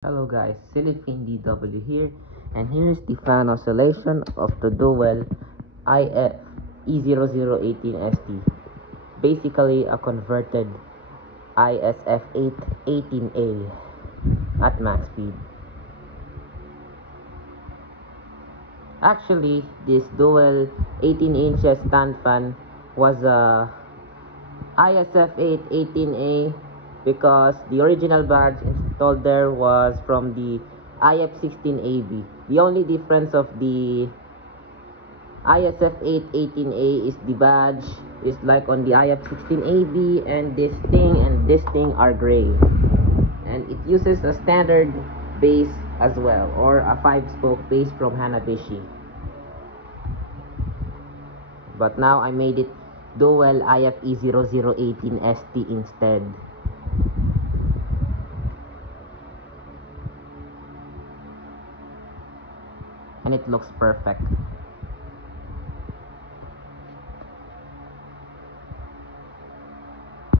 Hello guys, Silipin DW here, and here is the fan oscillation of the Dual IF E0018ST, basically a converted ISF818A at max speed. Actually, this Dual 18 inches stand fan was a ISF818A because the original badge installed there was from the IF16AB. The only difference of the ISF818A is the badge is like on the IF16AB, and this thing are gray. And it uses a standard base as well, or a 5-spoke base from Hanabishi. But now I made it Dual IFE0018ST instead. And it looks perfect.